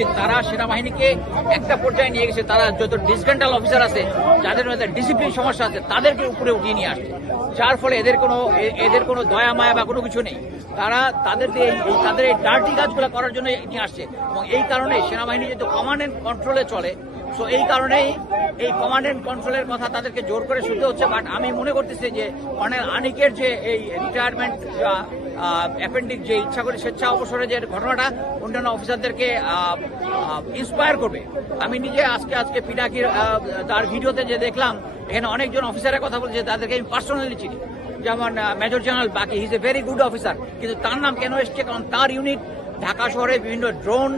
প্রবৃত্তি তারা সেনাবাহিনীকে একটা পর্যায়ে নিয়ে গেছে, তারা যত ডিসগ্রেন্টাল অফিসার আছে, যাদের মধ্যে ডিসিপ্লিন সমস্যা আছে, তাদেরকে উপরে উঠিয়ে নিয়ে আসছে। যার ফলে এদের কোনো এদের কোনো দয়া, মায়া বা কোনো কিছু নেই। তারা তাদের তাদের এই ডার্টি কাজগুলো করার জন্য নিয়ে আসছে। এবং এই কারণে সেনাবাহিনী যেহেতু কমান্ড অ্যান্ড কন্ট্রোলে চলে সো এই কারণেই এই কমান্ড অ্যান্ড কন্ট্রোলের কথা তাদেরকে জোর করে শুনতে হচ্ছে বাট আমি মনে করতেছি যে কর্নেল আনিকের যে এই রিটায়ারমেন্ট অ্যাপেন্ডিক যে ইচ্ছা করে স্বেচ্ছা অবসরে যে ঘটনাটা, অন্যান্য অফিসারদেরকে ইন্সপায়ার করবে। আমি নিজে আজকে আজকে পিনাকির তার ভিডিওতে যে দেখলাম, এখানে অনেকজন অফিসারের কথা বলছে, তাদেরকে আমি পার্সোনালি চিনি। যেমন মেজর জেনারেল বাকি he's a very good officer কিন্তু তার নাম কেন এসছে? কারণ তার ইউনিট ঢাকা শহরে বিভিন্ন ড্রোন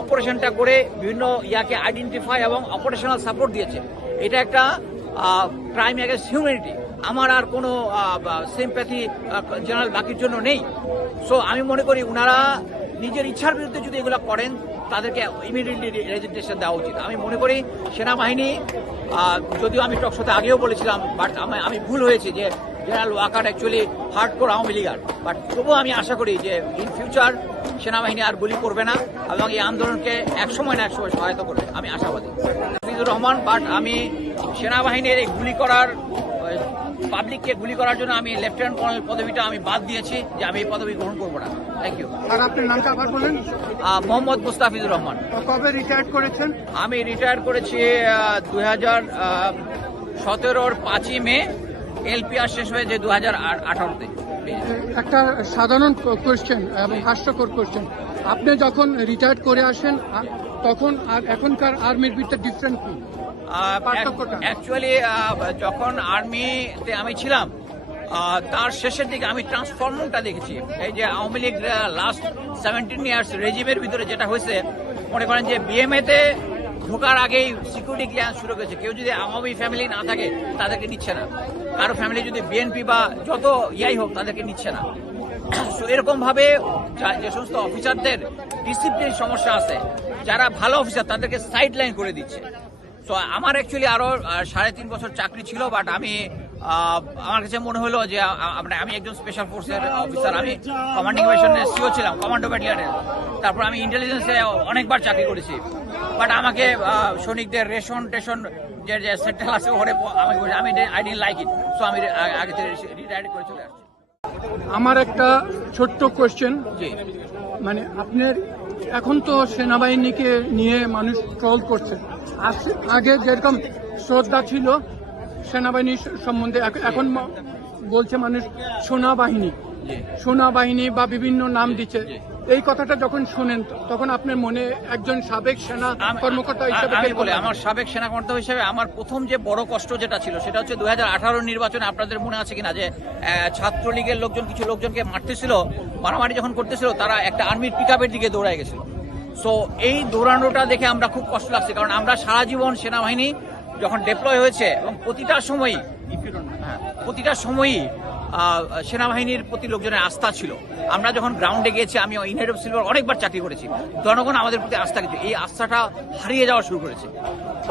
অপারেশনটা করে বিভিন্ন ইয়াকে আইডেন্টিফাই এবং অপারেশনাল সাপোর্ট দিয়েছে। এটা একটা ক্রাইম অ্যাগেন্স্ট হিউম্যানিটি আমার আর কোনো সিম্প্যাথি জেনারেল বাকির জন্য নেই। সো আমি মনে করি ওনারা নিজের ইচ্ছার বিরুদ্ধে যদি এগুলো করেন, তাদেরকে ইমিডিয়েটলি রেজিস্ট্রেশন দেওয়া উচিত। আমি মনে করি সেনাবাহিনী যদিও আমি টকশোতে আগেও বলেছিলাম, বাট আমি আমি ভুল হয়েছে যে general Waker actually hard core Awami Leaguer. But তবুও আমি আশা করি যে ইন ফিউচার সেনাবাহিনী আর গুলি করবে না এবং এই আন্দোলনকে একসময় না একসময় সহায়তা করবে। আমি আশাবাদী। হাফিজুর রহমান, বাট আমি সেনাবাহিনীর এই গুলি করার পাবলিককে গুলি করার জন্য আমি লেফটেন্যান্ট কর্নেল পদবিটা আমি বাদ দিয়েছি যে আমি এই পদবি গ্রহণ করব না। থ্যাংক ইউ আর আপনার নামটা আবার বলেন? মোহাম্মদ মুস্তাফিজুর রহমান। কবে রিটায়ার করেছেন? আমি রিটায়ার করেছি দুই হাজার সতেরোর পাঁচই মে এলপিআর শেষ হয়েছে দু হাজার আঠারোতে একটা সাধারণ কোয়েশ্চেন এবং হাস্যকর কোয়েশ্চেন আপনি যখন রিটায়ার্ড করে আসেন তখন আর এখনকার আর্মির ভিতরে ডিফারেন্ট কি? অ্যাকচুয়ালি যখন আর্মিতে আমি ছিলাম তার শেষের দিকে আমি ট্রান্সফরমেশনটা দেখেছি। এই যে Awami League last seventeen years রেজিমের ভিতরে যেটা হয়েছে মনে করেন যে বিএমএ তে ঢোকার আগেই সিকিউরিটি ক্লিয়ারেন্স শুরু করেছে। কেউ যদি আওয়ামী ফ্যামিলি না থাকে তাদেরকে নিচ্ছে না। কারও ফ্যামিলি যদি বিএনপি বা যত ইয়াই হোক তাদেরকে নিচ্ছে না। তো এরকম ভাবে যে সমস্ত অফিসারদের ডিসিপ্লিন সমস্যা আছে যারা ভালো অফিসার তাদেরকে সাইড লাইন করে দিচ্ছে। তো আমার অ্যাকচুয়ালি আরও আহ, সাড়ে তিন বছর চাকরি ছিল বাট আমি আমার কাছে মনে হলো যে আমরা- আমি একজন স্পেশাল ফোর্সের অফিসার আমি কমান্ডিং মিশনের সিও ছিলাম কমান্ডো ব্যাটালিয়নের তারপর আমি ইন্টেলিজেন্সে অনেকবার চাকরি করেছি। বাট আমাকে সৈনিকদের রেশন টেশন যে যে সেন্ট্রাল আছে প- আমাকে বলেছে, আমি I didn't like it so আমি আগে থেকে রিটায়ার করে চলে আসছি। আমার একটা ছোট্ট কোয়েশ্চেন মানে আপনার এখন তো সেনাবাহিনীকে নিয়ে মানুষ ট্রল করছে। আগে যেরকম শ্রদ্ধা ছিল সেনাবাহিনী সম্বন্ধে এখন বলছে মানুষ সোনা বাহিনী সোনা বাহিনী বা বিভিন্ন নাম দিচ্ছে। এই কথাটা যখন শুনেন তখন আপনার মনে একজন সাবেক সেনা কর্মকর্তা হিসেবে আমি কীরকম আমার সাবেক সেনা কর্মকর্তা হিসেবে আমার প্রথম যে বড় কষ্ট যেটা ছিল সেটা হচ্ছে দুই হাজার আঠারো নির্বাচনে আপনাদের মনে আছে কিনা যে ছাত্রলীগের লোকজন কিছু লোকজনকে মারতেছিল মারামারি যখন করতেছিল তারা একটা আর্মির পিকআপের দিকে দৌড়ায় গেছিল। সো এই দৌড়ানোটা দেখে আমরা খুব কষ্ট লাগছে কারণ আমরা সারা জীবন সেনাবাহিনী যখন ডেপ্লয় হয়েছে এবং প্রতিটা সময়ই হ্যাঁ, প্রতিটা সময়ই সেনাবাহিনীর প্রতি লোকজনের আস্থা ছিল। আমরা যখন গ্রাউন্ডে গিয়েছি আমি ইনহেড অফ সিলভার অনেকবার চাকরি করেছি। জনগণ আমাদের প্রতি আস্থা কিছু এই আস্থাটা হারিয়ে যাওয়া শুরু করেছে।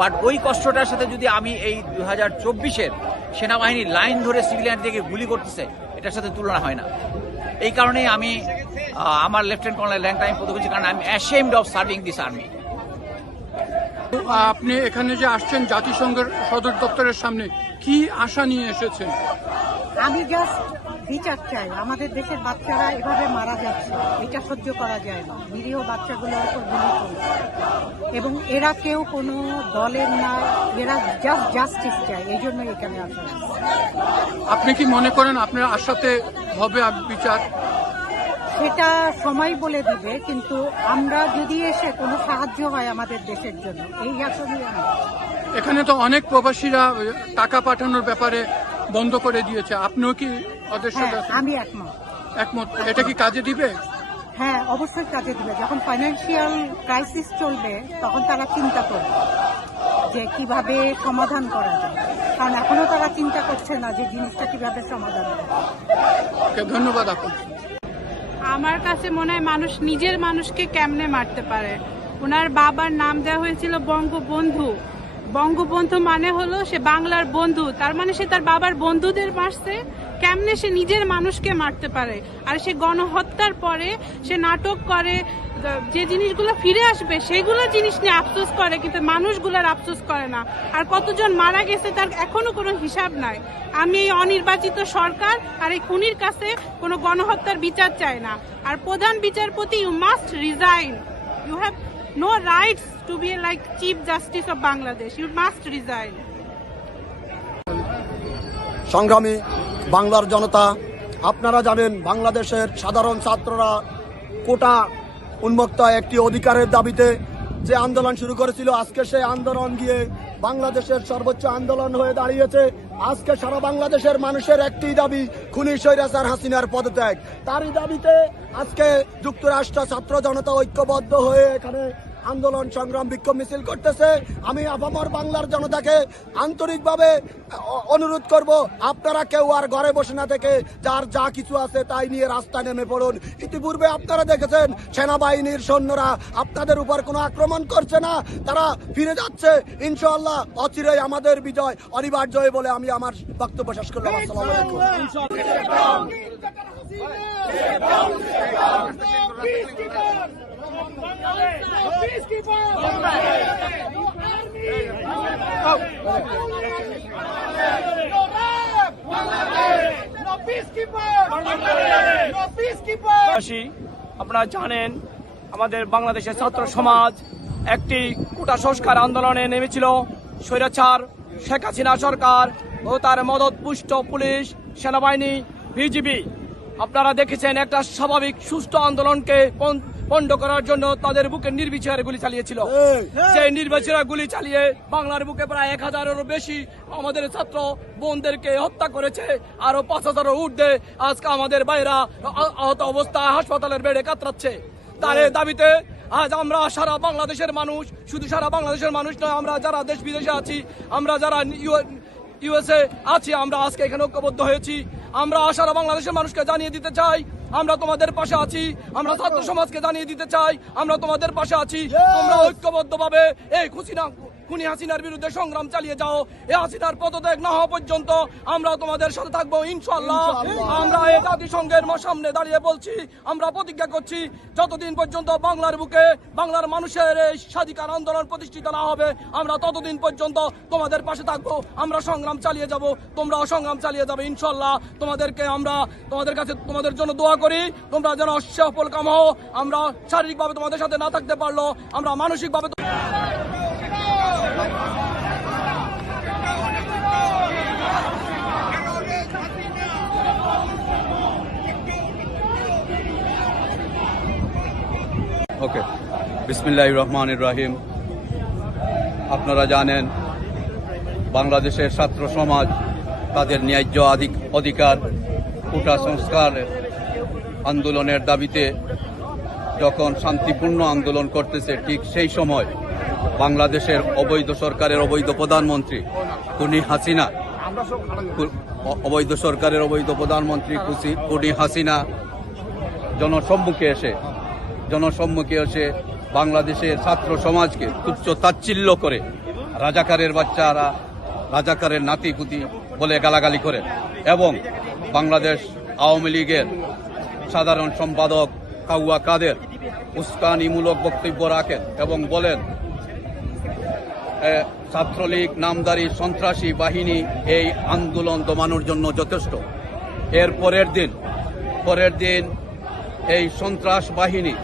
বাট ওই কষ্টটার সাথে যদি আমি এই দু হাজার চব্বিশের সেনাবাহিনীর লাইন ধরে সিভিলিয়ান দিকে গুলি করতেছে এটার সাথে তুলনা হয় না। এই কারণে আমি আমার লেফটেন্যান্ট কর্নেল র্যাঙ্কটা আমি পদক কারণ আমি ashamed of serving this army আপনি এখানে যে আসছেন জাতিসংঘের সদর দপ্তরের সামনে কি আশা নিয়ে এসেছেন? আমি জাস্ট বিচার চাই। আমাদের দেশের বাচ্চারা এভাবে মারা যাচ্ছে। এটা সহ্য করা যায় না। নিরীহ বাচ্চাগুলোর উপর গুলি চলছে। এবং এরা কেউ কোনো দলের না এরা জাস্ট জাস্টিস চায়। এই জন্য এখানে আসা আপনি কি মনে করেন আপনার আশাতে হবে বিচার? সেটা সময় বলে দিবে কিন্তু আমরা যদি এসে কোনো সাহায্য হয় আমাদের দেশের জন্য এই আশা এখানে তো অনেক প্রবাসীরা টাকা পাঠানোর ব্যাপারে বন্ধ করে দিয়েছে। আপনিও কি ওদের হ্যাঁ আমি একমত। একমত? এটা কি কাজে দিবে? হ্যাঁ অবশ্যই কাজে দিবে। যখন ফাইন্যান্সিয়াল ক্রাইসিস চলবে তখন তারা চিন্তা করবে যে কীভাবে সমাধান করা যায়। কারণ এখনও তারা চিন্তা করছে না যে জিনিসটা কীভাবে সমাধান হবে ওকে, ধন্যবাদ আপু। আমার কাছে মনে হয় মানুষ নিজের মানুষকে কেমনে মারতে পারে? ওনার বাবার নাম দেওয়া হয়েছিল বঙ্গবন্ধু। বঙ্গবন্ধু মানে হলো সে বাংলার বন্ধু। তার মানে সে তার বাবার বন্ধুদের মারছে। কেমনে সে নিজের মানুষকে মারতে পারে? আর সে গণহত্যার পরে সে নাটক করে, যে জিনিসগুলো ফিরে আসবে, সেগুলো জিনিস নিয়ে আফসোস করে, কিন্তু মানুষগুলোর আফসোস করে না। আর কতজন মারা গেছে তার এখনও কোনো হিসাব নাই। আমি এই অনির্বাচিত সরকার আর এই খুনির কাছে কোনো গণহত্যার বিচার চাই না। আর প্রধান বিচারপতি you must resign you have no rights to be like chief justice of Bangladesh you must resign সংগ্রামী বাংলার জনতা, আপনারা জানেন বাংলাদেশের সাধারণ ছাত্ররা কোটা উন্মুক্ত একটি অধিকারের দাবিতে যে আন্দোলন শুরু করেছিল, আজকে সেই আন্দোলন গিয়ে বাংলাদেশের সর্বোচ্চ আন্দোলন হয়ে দাঁড়িয়েছে। আজকে সারা বাংলাদেশের মানুষের একটি দাবি, খুনি সৈরাসার হাসিনার পদত্যাগ। তারই দাবিতে আজকে যুক্তরাষ্ট্র ছাত্র জনতা ঐক্যবদ্ধ হয়ে এখানে আন্দোলন সংগ্রাম বিক্ষোভ মিছিল করতেছে। আমি আপামর বাংলার জনতাকে আন্তরিকভাবে অনুরোধ করব, আপনারা কেউ আর ঘরে বসে না থেকে যার যা কিছু আছে তাই নিয়ে রাস্তায় নেমে পড়ুন। ইতিপূর্বে আপনারা দেখেছেন, সেনাবাহিনীর সৈন্যরা আপনাদের উপর কোনো আক্রমণ করছে না, তারা ফিরে যাচ্ছে। ইনশাআল্লাহ অচিরেই আমাদের বিজয় অনিবার্য হয়ে বলে আমি আমার বক্তব্য শেষ করলাম। আসসালামু আলাইকুম। আপনারা জানেন, আমাদের বাংলাদেশের ছাত্র সমাজ একটি কোটা সংস্কার আন্দোলনে নেমেছিল। স্বৈরাচার, শেখ হাসিনা সরকার ও তার মদত পুষ্ট পুলিশ, সেনাবাহিনী, বিজিবি। আপনারা দেখেছেন একটা স্বাভাবিক সুস্থ আন্দোলনকে পণ্ড করার জন্য তাদের বুকে নির্বিচারে গুলি চালিয়েছিল। সেই নির্বিচারে গুলি চালিয়ে বাংলার বুকে প্রায় এক হাজারেরও বেশি আমাদের ছাত্র বোনদেরকে হত্যা করেছে আরও পাঁচ হাজারের ঊর্ধ্বে আজকে আমাদের বাইরা আহত অবস্থায় হাসপাতালের বেডে কাতরাচ্ছে। তার দাবিতে আজ আমরা সারা বাংলাদেশের মানুষ শুধু সারা বাংলাদেশের মানুষ নয় আমরা যারা দেশ বিদেশে আছি আমরা যারা ইউ- ইউএসএ আছি আমরা আজকে এখানে ঐক্যবদ্ধ হয়েছি। আমরা সারা বাংলাদেশের মানুষকে জানিয়ে দিতে চাই আমরা তোমাদের পাশে আছি আমরা ছাত্র সমাজকে জানিয়ে দিতে চাই আমরা তোমাদের পাশে আছি তোমরা ঐক্যবদ্ধভাবে এই খুশিনা খুনি হাসিনার বিরুদ্ধে সংগ্রাম চালিয়ে যাও। এ হাসিনার পদত্যাগ না হওয়া পর্যন্ত আমরা তোমাদের সাথে থাকব ইনশাল্লাহ আমরা এই জাতিসংঘের সামনে দাঁড়িয়ে বলছি আমরা প্রতিজ্ঞা করছি যতদিন পর্যন্ত বাংলার বুকে বাংলার মানুষের এই স্বাধিকার আন্দোলন প্রতিষ্ঠিত না হবে আমরা ততদিন পর্যন্ত তোমাদের পাশে থাকব আমরা সংগ্রাম চালিয়ে যাব তোমরাও সংগ্রাম চালিয়ে যাবে ইনশাল্লাহ তোমাদেরকে আমরা তোমাদের কাছে তোমাদের জন্য দোয়া করি তোমরা যেন সফল কাম হও আমরা শারীরিকভাবে তোমাদের সাথে না থাকতে পারল আমরা মানসিকভাবে ওকে বিসমিল্লাহ রহমান রাহিম আপনারা জানেন, বাংলাদেশের ছাত্র সমাজ তাদের ন্যায্য অধিকার, কোটা সংস্কার আন্দোলনের দাবিতে যখন শান্তিপূর্ণ আন্দোলন করতেছে, ঠিক সেই সময় বাংলাদেশের অবৈধ সরকারের অবৈধ প্রধানমন্ত্রী কুনি হাসিনা অবৈধ সরকারের অবৈধ প্রধানমন্ত্রী কুনি হাসিনা জনসম্মুখে এসে জনসম্মুখে এসে বাংলাদেশের ছাত্র সমাজকে তুচ্ছ তাচ্ছিল্য করে রাজাকারের বাচ্চারা, রাজাকারের নাতিপুতি বলে গালাগালি করেন এবং বাংলাদেশ আওয়ামী লীগের সাধারণ সম্পাদক কাউয়া কাদের উস্কানিমূলক বক্তব্য রাখেন এবং বলেন ছাত্রলীগ, নামদারি, সন্ত্রাসী বাহিনী এই আন্দোলন দমানোর জন্য যথেষ্ট। এর পরের দিন পরের দিন এই সন্ত্রাস বাহিনী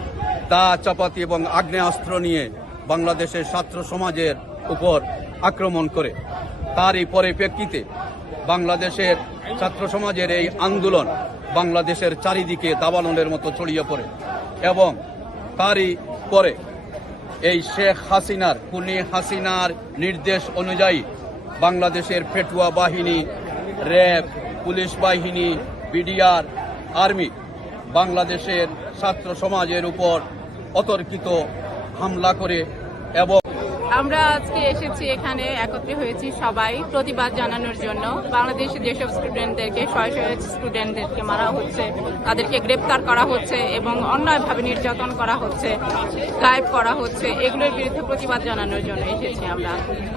দা, চাপাতি এবং আগ্নেয়াস্ত্র নিয়ে বাংলাদেশের ছাত্র সমাজের উপর আক্রমণ করে। তারই পরিপ্রেক্ষিতে বাংলাদেশের ছাত্র সমাজের এই আন্দোলন বাংলাদেশের চারিদিকে দাবানলের মতো ছড়িয়ে পড়ে এবং তারই পরে এই শেখ হাসিনার কুনি হাসিনার নির্দেশ অনুযায়ী বাংলাদেশের পেটুয়া বাহিনী, র্যাব, পুলিশ বাহিনী, বিডিআর, আর্মি বাংলাদেশের ছাত্র সমাজের উপর অতর্কিত হামলা করে এবং আমরা আজকে এসেছি এখানে, একত্রে হয়েছি সবাই প্রতিবাদ জানানোর জন্য। বাংলাদেশে যেসব স্টুডেন্টদেরকে শয়ে শয়ে স্টুডেন্টদেরকে মারা হচ্ছে, তাদেরকে গ্রেপ্তার করা হচ্ছে এবং অন্যায়ভাবে নির্যাতন করা হচ্ছে, গায়েব করা হচ্ছে, এগুলোর বিরুদ্ধে প্রতিবাদ জানানোর জন্য এসেছি আমরা।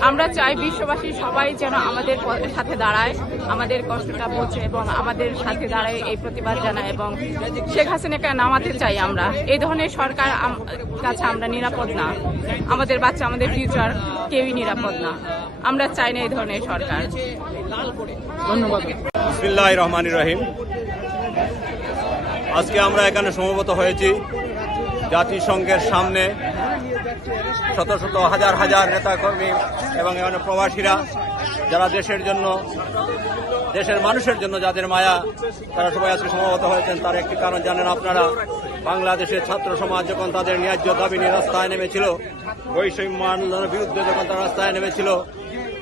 আমরা চাই বিশ্ববাসী সবাই যেন আমাদের সাথে দাঁড়ায়, আমাদের কষ্টটা বোঝে এবং আমাদের সাথে দাঁড়ায় এই প্রতিবাদ জানায় এবং শেখ হাসিনাকে নামাতে চাই আমরা। এই ধরনের সরকার কাছে আমরা নিরাপদ না। আমাদের বাচ্চা আমাদের ফিউচার কেউই নিরাপদ না। আমরা চাই না এই ধরনের সরকার। ধন্যবাদ। বিসমিল্লাহ রহমান রহিম। আজকে আমরা এখানে সমবেত হয়েছি জাতিসংঘের সামনে। শত শত হাজার হাজার নেতাকর্মী এবং এখানে প্রবাসীরা যারা দেশের জন্য দেশের মানুষের জন্য যাদের মায়া, তারা সবাই আজকে সমবেত হয়েছেন, তার একটি কারণ জানেন আপনারা। বাংলাদেশের ছাত্র সমাজ যখন তাদের ন্যায্য দাবি নিয়ে রাস্তায় নেমেছিল, বৈষম্য আন্দোলনের বিরুদ্ধে যখন তারা রাস্তায় নেমেছিল,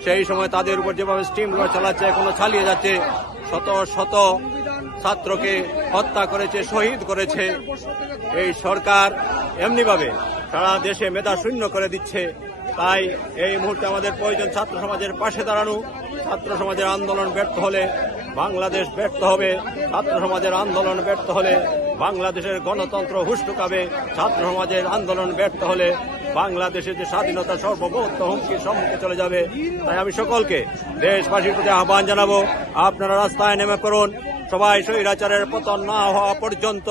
সেই সময় তাদের উপর যেভাবে স্টিম চালাচ্ছে, এখনও চালিয়ে যাচ্ছে, শত শত ছাত্রকে হত্যা করেছে, শহীদ করেছে। এই সরকার এমনিভাবে সারা দেশে মেধা শূন্য করে দিচ্ছে। তাই এই মুহূর্তে আমাদের প্রয়োজন ছাত্র সমাজের পাশে দাঁড়ানো। ছাত্র সমাজের আন্দোলন ব্যর্থ হলে বাংলাদেশ ব্যর্থ হবে। ছাত্র সমাজের আন্দোলন ব্যর্থ হলে বাংলাদেশের গণতন্ত্র হুষ্টুকাবে ছাত্র সমাজের আন্দোলন ব্যর্থ হলে বাংলাদেশের যে স্বাধীনতা সর্বভৌমত্ব হুমকির সম্মুখে চলে যাবে। তাই আমি সকলকে দেশবাসীর প্রতি আহ্বান জানাব, আপনারা রাস্তায় নেমে পড়ুন। সবাই স্বৈরাচারের পতন না হওয়া পর্যন্ত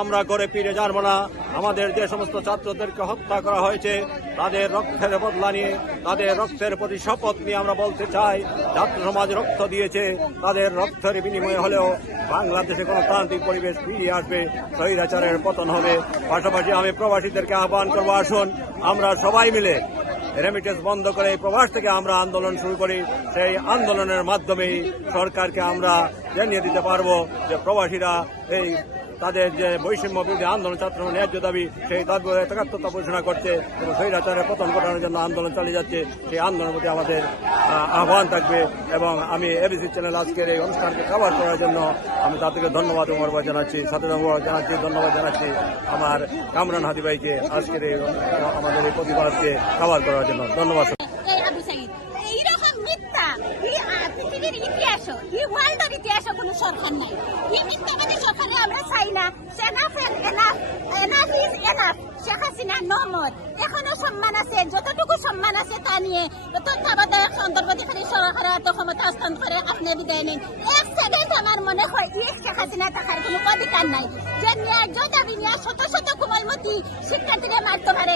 আমরা করে ফিরে যাব না। আমাদের যে সমস্ত ছাত্রদেরকে হত্যা করা হয়েছে, তাদের রক্তের বদলা নিয়ে, তাদের রক্তের প্রতি শপথ নিয়ে আমরা বলতে চাই, ছাত্র সমাজ রক্ত দিয়েছে, তাদের রক্তের বিনিময়ে হলেও বাংলাদেশে গণতান্ত্রিক পরিবেশ ফিরিয়ে আসবে, স্বৈরাচারের পতন হবে। পাশাপাশি আমি প্রবাসীদেরকে আহ্বান করব, আসুন, আমরা সবাই মিলে রেমিটেন্স বন্ধ করে এই প্রবাস থেকে আমরা আন্দোলন শুরু করি। সেই আন্দোলনের মাধ্যমেই সরকারকে আমরা জানিয়ে দিতে পারব যে প্রবাসীরা এই তাদের যে বৈষম্য বিরোধী আন্দোলন ছাত্র ন্যায্য দাবি, সেই দাবি একাত্মতা ঘোষণা করছে এবং স্বৈরাচারের পতন ঘটানোর জন্য আন্দোলন চালিয়ে যাচ্ছে, সেই আন্দোলনের প্রতি আমাদের আহ্বান থাকবে এবং আমি এবিসি চ্যানেল আজকের এই অনুষ্ঠানকে কভার করার জন্য আমি তাদেরকে ধন্যবাদ মোবারক জানাচ্ছি, সাথে জানাচ্ছি, ধন্যবাদ জানাচ্ছি আমার কামরান হাদি ভাইকে আজকের এই, আমাদের এই প্রতিবাদকে কভার করার জন্য। ধন্যবাদ এই আবু সাইদ এইরকম মিথ্যা এই আহ, পৃথিবীর ইতিহাস এই ওয়ার্ল্ডের ইতিহাসে কোনো সরকার নাই। এই মিথ্যাবাদী সরকারে আমরা চাই না। Enough enough enough is enough Sheikh Hasina নহমদ এখনও সম্মান আছে, যতটুকু সম্মান আছে তা নিয়ে তত্ত্বাবধায়ক অন্তর্বর্তীকারী সরকার এত ক্ষমতা হস্তান্তর আপনি বিদায় নিন। এক সেকেন্ড আমার মনে হয় এই শেখ হাসিনা থাকার কোনো অধিকার নাই। যে ন্যায্য দাবি নিয়ে শত শত কোমলমতি শিক্ষার্থীরা মারতে পারে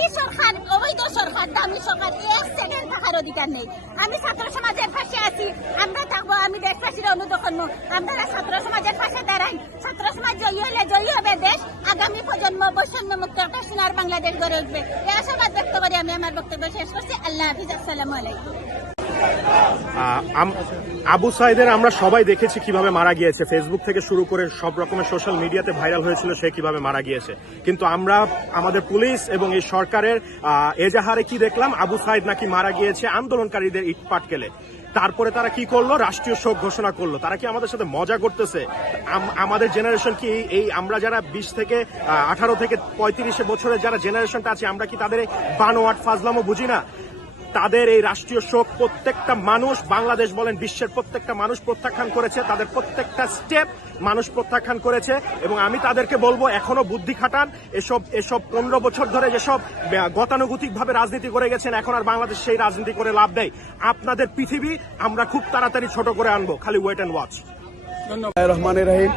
এই সরকার, অবৈধ সরকার, দামি সরকার, এক সেকেন্ড থাকার অধিকার নেই। আমি ছাত্র সমাজের পাশে আছি, আমরা থাকব, আমি দেশবাসীর অনুদক্ষণ আমরা ছাত্র সমাজের পাশে দাঁড়াই সমাজ জয়ী হলে জয়ী হবে দেশ। আগামী প্রজন্ম বৈষম্য মুক্ত একটা সোনার বাংলাদেশ গড়ে উঠবে। এই আশাবাদ ব্যক্ত করে আমি আমার বক্তব্য শেষ করছি। আল্লাহ হাফিজ আবু সাইদের আমরা সবাই দেখেছি কীভাবে মারা গিয়েছে। ফেসবুক থেকে শুরু করে সব রকমের সোশ্যাল মিডিয়াতে ভাইরাল হয়েছিল, সে কীভাবে মারা গিয়েছে। কিন্তু আমরা, আমাদের পুলিশ এবং এই সরকারের এজাহারে কি দেখলাম? আবু সাইদ নাকি মারা গিয়েছে আন্দোলনকারীদের ইট পাটকেলে তারপরে তারা কি করল? রাষ্ট্রীয় শোক ঘোষণা করল। তারা কি আমাদের সাথে মজা করতেছে? আমাদের জেনারেশন কি এই আমরা যারা বিশ থেকে আঠারো থেকে পঁয়ত্রিশে বছরের যারা জেনারেশনটা আছে, আমরা কি তাদের বানোয়াট ফাজলামও বুঝি না? তাদের এই রাষ্ট্রীয় শোক প্রত্যেকটা মানুষ, বাংলাদেশ বলেন বিশ্বের প্রত্যেকটা মানুষ প্রত্যাখ্যান করেছে, তাদের প্রত্যেকটা স্টেপ মানুষ প্রত্যাখ্যান করেছে এবং আমি তাদেরকে বলব, এখনও বুদ্ধি খাটান, এসব এসব পনেরো বছর ধরে যেসব গতানুগতিক ভাবে রাজনীতি করে গেছেন, এখন আর বাংলাদেশ সেই রাজনীতি করে লাভ নেই। আপনাদের পৃথিবী আমরা খুব তাড়াতাড়ি ছোট করে আনব, খালি ওয়েট অ্যান্ড ওয়াচ রহমানের রহিম,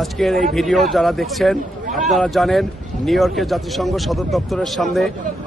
আজকের এই ভিডিও যারা দেখছেন আপনারা জানেন, নিউ ইয়র্কে জাতিসংঘ সদর দপ্তরের সামনে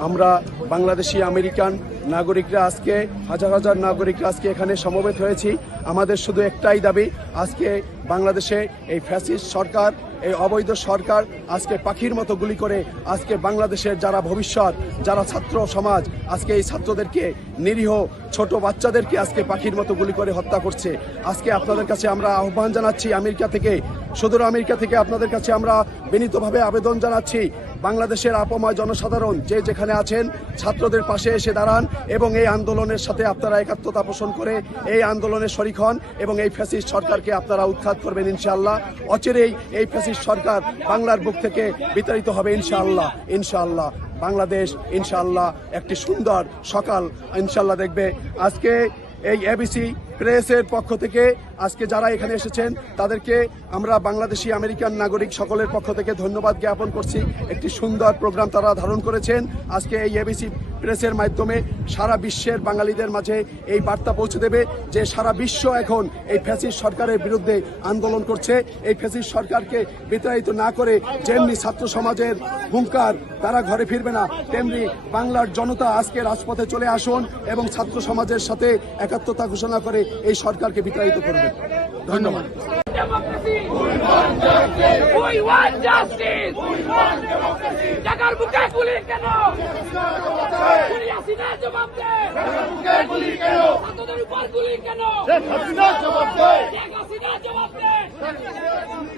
আমরা বাংলাদেশি আমেরিকান নাগরিকরা আজকে, হাজার হাজার নাগরিকরা আজকে এখানে সমবেত হয়েছি। আমাদের শুধু একটাই দাবি, আজকে বাংলাদেশে এই ফ্যাসিস্ট সরকার, এই অবৈধ সরকার আজকে পাখির মতো গুলি করে আজকে বাংলাদেশের যারা ভবিষ্যৎ, যারা ছাত্র সমাজ, আজকে এই ছাত্রদেরকে, নিরীহ ছোট বাচ্চাদেরকে আজকে পাখির মতো গুলি করে হত্যা করছে। আজকে আপনাদের কাছে আমরা আহ্বান জানাচ্ছি আমেরিকা থেকে। সুদূর আমেরিকা থেকে আপনাদের কাছে আমরা বিনীতভাবে আবেদন জানাচ্ছি। বাংলাদেশের আপময় জনসাধারণ যে যেখানে আছেন, ছাত্রদের পাশে এসে দাঁড়ান এবং এই আন্দোলনের সাথে আপনারা একাত্মতা পোষণ করে এই আন্দোলনে শরিক হন এবং এই ফ্যাসিস্ট সরকারকে আপনারা উৎখাত করবেন ইনশাআল্লাহ। অচিরেই এই ফ্যাসিস্ট সরকার বাংলার বুক থেকে বিতাড়িত হবে ইনশাআল্লাহ ইনশাআল্লাহ। বাংলাদেশ ইনশাল্লাহ একটি সুন্দর সকাল ইনশাল্লাহ দেখবে। আজকে এই এবিসি প্রেসের পক্ষ থেকে আজকে যারা এখানে এসেছেন, তাদেরকে আমরা বাংলাদেশি, আমেরিকান নাগরিক সকলের পক্ষ থেকে ধন্যবাদ জ্ঞাপন করছি। একটি সুন্দর প্রোগ্রাম তারা ধারণ করেছেন। আজকে এই এবিসি প্রেসের মাধ্যমে সারা বিশ্বের বাঙালিদের মাঝে এই বার্তা পৌঁছে দেবে যে সারা বিশ্ব এখন এই ফ্যাসিস সরকারের বিরুদ্ধে আন্দোলন করছে। এই ফ্যাসিস সরকারকে বিতাড়িত না করে যেমনি ছাত্র সমাজের হুঙ্কার তারা ঘরে ফিরবে না, তেমনি বাংলার জনতা আজকে রাজপথে চলে আসুন এবং ছাত্র সমাজের সাথে একাত্মতা ঘোষণা করে এই সরকারকে বিতাড়িত করবে। ধন্যবাদ। We want justice! টাকার বুকে গুলি কেন? গুলি হাসিনা জবাব দে ছাত্রদের উপর গুলি কেন? শেখ হাসিনা জবাব দে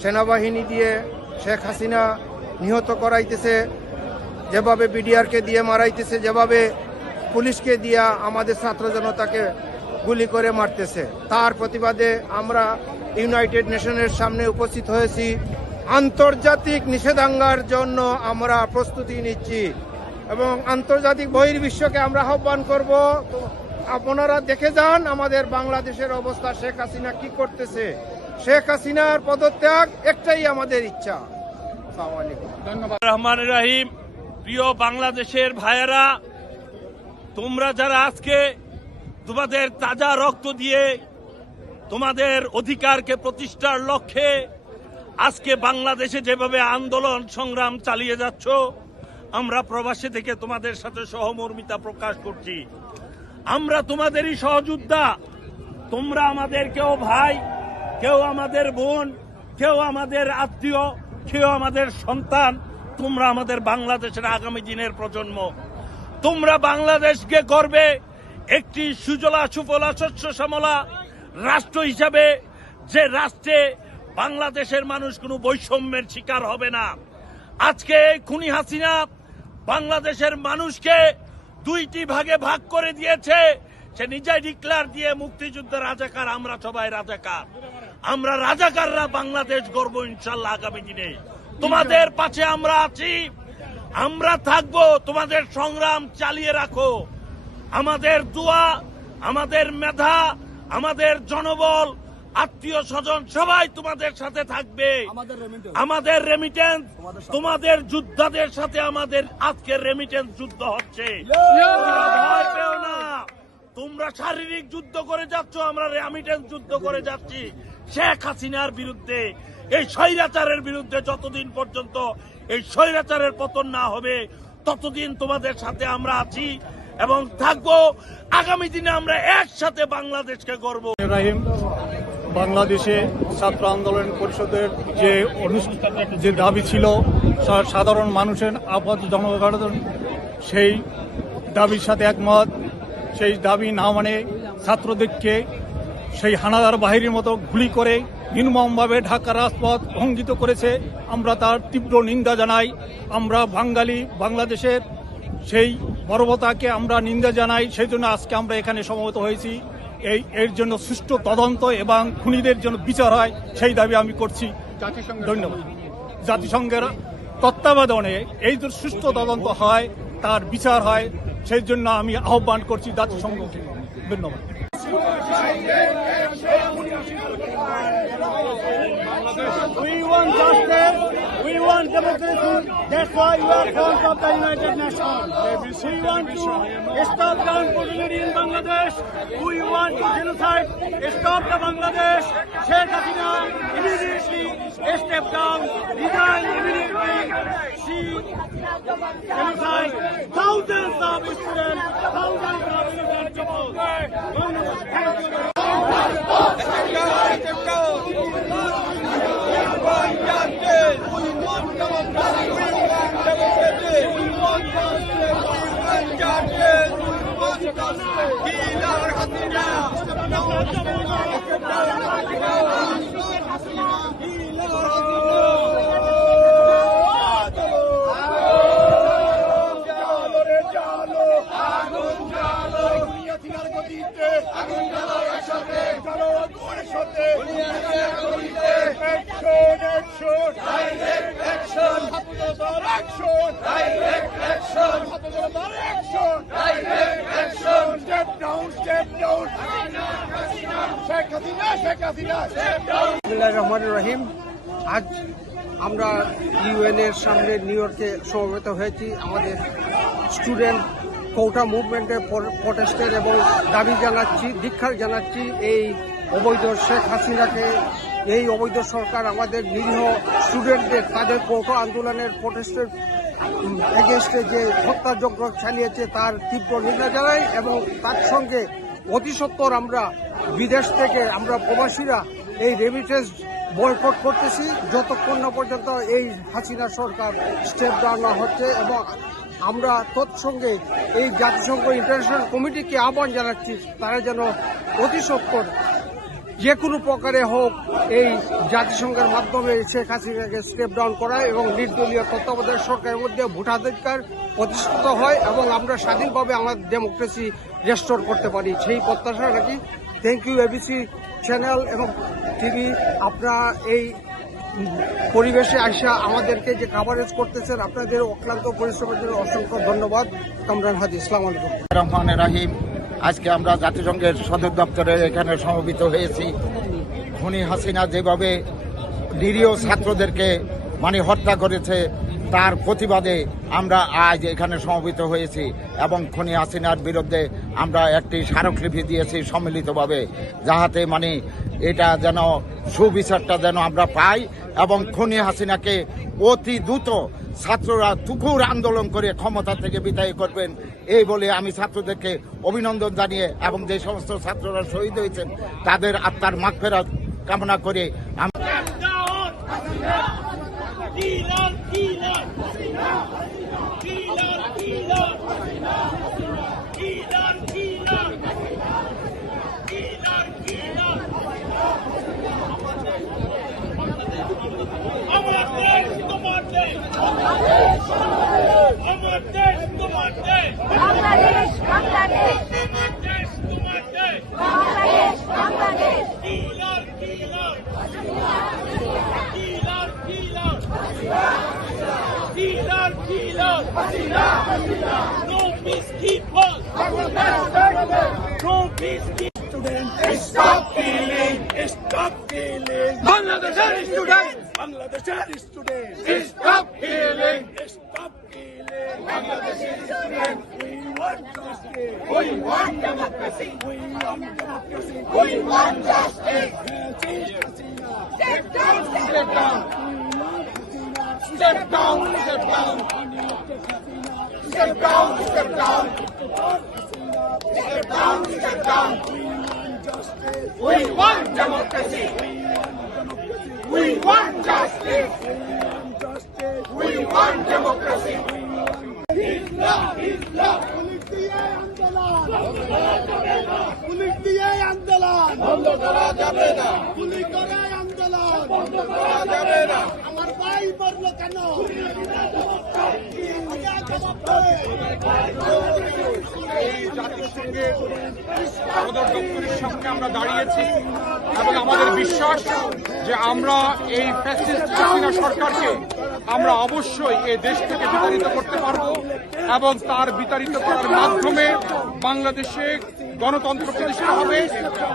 সেনাবাহিনী দিয়ে শেখ হাসিনা নিহত করাইতেছে, যেভাবে বিডিআরকে দিয়ে মারাইতেছে, যেভাবে পুলিশকে দিয়া আমাদের ছাত্র জনতাকে গুলি করে মারতেছে। তার প্রতিবাদে আমরা ইউনাইটেড নেশনের সামনে উপস্থিত হয়েছি। আন্তর্জাতিক নিষেধাজ্ঞার জন্য আমরা প্রস্তুতি নিচ্ছি এবং আন্তর্জাতিক বহির্বিশ্বকে আমরা আহ্বান করব। আপনারা দেখে যান আমাদের বাংলাদেশের অবস্থা, শেখ হাসিনা কি করতেছে। শেখ হাসিনার পদত্যাগ একটাই আমাদের ইচ্ছা। ধন্যবাদ। রহমান রাহিম, প্রিয় বাংলাদেশের ভাইয়েরা, তোমরা যারা আজকে তোমাদের তাজা রক্ত দিয়ে তোমাদের অধিকারকে প্রতিষ্ঠার লক্ষ্যে আজকে বাংলাদেশে যেভাবে আন্দোলন সংগ্রাম চালিয়ে যাচ্ছ, আমরা প্রবাসী থেকে তোমাদের সাথে সহমর্মিতা প্রকাশ করছি। আমরা তোমাদেরই সহযোদ্ধা, তোমরা আমাদেরকেও ভাই কেউ আমাদের বোন, কেউ আমাদের আত্মীয়, কেউ আমাদের সন্তান, তোমরা আমাদের বাংলাদেশের আগামী দিনের প্রজন্ম। তোমরা বাংলাদেশকে করবে একটি সুজলা সুফলা শস্য শ্যামলা রাষ্ট্র হিসাবে যে রাষ্ট্রে বাংলাদেশের মানুষ কোনো বৈষম্যের শিকার হবে না। আজকে খুনি হাসিনা বাংলাদেশের মানুষকে দুইটি ভাগে ভাগ করে দিয়েছে। সে নিজেই ডিক্লার দিয়ে মুক্তিযুদ্ধ রাজাকার, আমরা সবাই রাজাকার। আমরা রাজাকাররা বাংলাদেশ গর্ব ইনশাল্লাহ আগামী দিনে। তোমাদের পাশে আমরা আছি। আমরা থাকব। তোমাদের সংগ্রাম চালিয়ে রাখো। আমাদের দোয়া আমাদের মেধা আমাদের জনবল আত্মীয় স্বজন সবাই তোমাদের সাথে থাকবে। আমাদের রেমিটেন্স তোমাদের যোদ্ধাদের সাথে আমাদের আজকের রেমিটেন্স যুদ্ধ হচ্ছে। তোমরা শারীরিক যুদ্ধ করে যাচ্ছ আমরা রেমিটেন্স যুদ্ধ করে যাচ্ছি। শেখ হাসিনার বিরুদ্ধে, এই স্বৈরাচারের বিরুদ্ধে যতদিন পর্যন্ত এই স্বৈরাচারের পতন না হবে, ততদিন তোমাদের সাথে আমরা আছি এবং থাকব। আগামী দিনে আমরা একসাথে বাংলাদেশকে গর্ব ইব্রাহিম, বাংলাদেশে ছাত্র আন্দোলন পরিষদের যে অনুষ্ঠান যে দাবি ছিল সাধারণ মানুষের আপাত জনগণ সেই দাবির সাথে একমত। সেই দাবি না মানে ছাত্রদেরকে সেই হানাদার বাহিনীর মতো গুলি করে নির্মমভাবে ঢাকা রাজপথ ভঙ্গিত করেছে। আমরা তার তীব্র নিন্দা জানাই। আমরা বাঙালি বাংলাদেশের সেই বর্বতাকে আমরা নিন্দা জানাই। সেই জন্য আজকে আমরা এখানে সমবেত হয়েছি। এই এর জন্য সুষ্ঠু তদন্ত এবং খুনিদের জন্য বিচার হয় সেই দাবি আমি করছি। জাতিসংঘ ধন্যবাদ। জাতিসংঘের তত্ত্বাবধানে এই যে সুষ্ঠু তদন্ত হয় তার বিচার হয় সেই জন্য আমি আহ্বান করছি জাতিসংঘকে। ধন্যবাদ। We want justice. Democracy. That's why you are part of the United Nations. We want to stop the impunity in Bangladesh. We want to genocide. Stop the Bangladesh. Sheikh Hasina immediately step down. Resign immediately. She genocide thousands of students, thousands of innocent people. Thank you. He Rahman রহিম। আজ আমরা UN এর সামনে new ইয়র্কে সমবেত হয়েছি। আমাদের student কৌটা মুভমেন্টের প্রটেস্টের এবং দাবি জানাচ্ছি দীক্ষা জানাচ্ছি এই অবৈধ শেখ হাসিনাকে এই অবৈধ সরকার আমাদের নিরীহ স্টুডেন্টদের তাদের কৌটো আন্দোলনের প্রটেস্টের এগেনস্টে যে হত্যাযজ্ঞ চালিয়েছে তার তীব্র নিন্দা জানাই এবং তার সঙ্গে অতি সত্বর আমরা বিদেশ থেকে আমরা প্রবাসীরা এই রেমিটেন্স বয়কট করতেছি। যতক্ষণ না পর্যন্ত এই হাসিনা সরকার স্টেপ না হচ্ছে এবং আমরা তৎসঙ্গে এই জাতিসংঘ ইন্টারন্যাশনাল কমিটিকে আহ্বান জানাচ্ছি, তারা যেন অতি সত্বর যে কোনো প্রকারে হোক এই জাতিসংঘের মাধ্যমে শেখ হাসিনাকে স্টেপ ডাউন করা এবং নির্দলীয় তত্ত্বাবধায়ক সরকারের মধ্যে ভোটাধিকার প্রতিষ্ঠিত হয় এবং আমরা স্বাধীনভাবে আমাদের ডেমোক্রেসি রেস্টোর করতে পারি। সেই প্রত্যাশা রাখি। থ্যাংক ইউ এবিসি চ্যানেল এবং টিভি আপনারা এই পরিবেশে আসা আমাদেরকে যে কাভারেজ করতেছেন, আপনাদের অক্লান্ত পরিশ্রমের জন্য অসংখ্য ধন্যবাদ। কামরান হাজি ইসলাম আলাইকুম। রহমান রাহিম। আজকে আমরা জাতিসংঘের সদর দপ্তরে এখানে সমবেত হয়েছি। খুনি হাসিনা যেভাবে নিরীহ ছাত্রদেরকে মানে হত্যা করেছে, তার প্রতিবাদে আমরা আজ এখানে সমবেত হয়েছি এবং খনি হাসিনার বিরুদ্ধে আমরা একটি স্মারকলিপি দিয়েছি সম্মিলিতভাবে, যাহাতে মানে এটা যেন সুবিচারটা যেন আমরা পাই এবং খনি হাসিনাকে অতি দ্রুত ছাত্ররা তুকুর আন্দোলন করে ক্ষমতা থেকে বিদায় করবেন। এই বলে আমি ছাত্রদেরকে অভিনন্দন জানিয়ে এবং যে সমস্ত ছাত্ররা শহীদ হয়েছেন, তাদের আত্মার মাগফেরত কামনা করে Step down. Step down. Step down. Step down. Step down. Step down. Step down. We want democracy. We want justice. We want democracy. Hitler, Hitler. Police দিয়ে আন্দোলন বন্ধ করা যাবে না আমার ভাই মরলো কেন এই জাতিসংঘের সদর দপ্তরের সামনে আমরা দাঁড়িয়েছি এবং আমাদের বিশ্বাস যে আমরা এই ফ্যাসিস্ট হাসিনা সরকারকে আমরা অবশ্যই এই দেশ থেকে বিতাড়িত করতে পারব এবং তার বিতাড়িত করার মাধ্যমে বাংলাদেশে গণতন্ত্র প্রতিষ্ঠা হবে,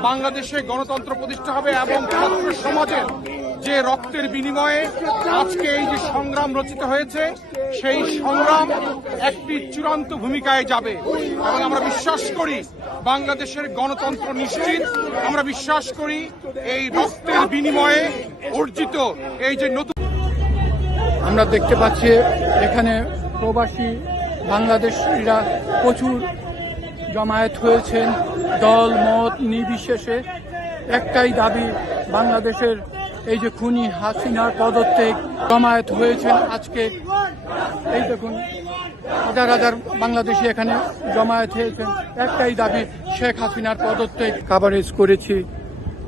বাংলাদেশে গণতন্ত্র প্রতিষ্ঠা হবে এবং ছাত্র সমাজের যে রক্তের বিনিময়ে আজকে এই যে সংগ্রাম রচিত হয়েছে, সেই সংগ্রাম একটি চূড়ান্ত ভূমিকায় যাবে। এবং আমরা বিশ্বাস করি বাংলাদেশের গণতন্ত্র নিশ্চিত। আমরা বিশ্বাস করি এই রক্তের বিনিময়ে অর্জিত এই যে নতুন আমরা দেখতে পাচ্ছি এখানে প্রবাসী বাংলাদেশিরা প্রচুর জমায়েত হয়েছেন। দল, মত নির্বিশেষে একটাই দাবি, বাংলাদেশের এই যে খুনি হাসিনার পদত্যাগ জমায়েত হয়েছেন আজকে। এই দেখুন, হাজার হাজার বাংলাদেশি এখানে জমায়েত হয়েছেন। একটাই দাবি, শেখ হাসিনার পদত্যাগ। কাভারেজ করেছি।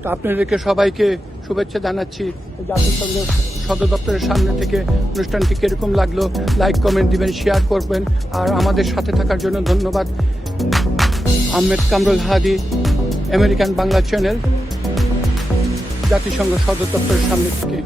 তো আপনাদেরকে সবাইকে শুভেচ্ছা জানাচ্ছি। জাতিসংঘ সদর দপ্তরের সামনে থেকে অনুষ্ঠানটি কীরকম লাগল লাইক কমেন্ট দিবেন শেয়ার করবেন। আর আমাদের সাথে থাকার জন্য ধন্যবাদ। আহমেদ কামরুল হাদি আমেরিকান বাংলা চ্যানেল জাতিসংঘ সদর দপ্তরের সামনে থেকে।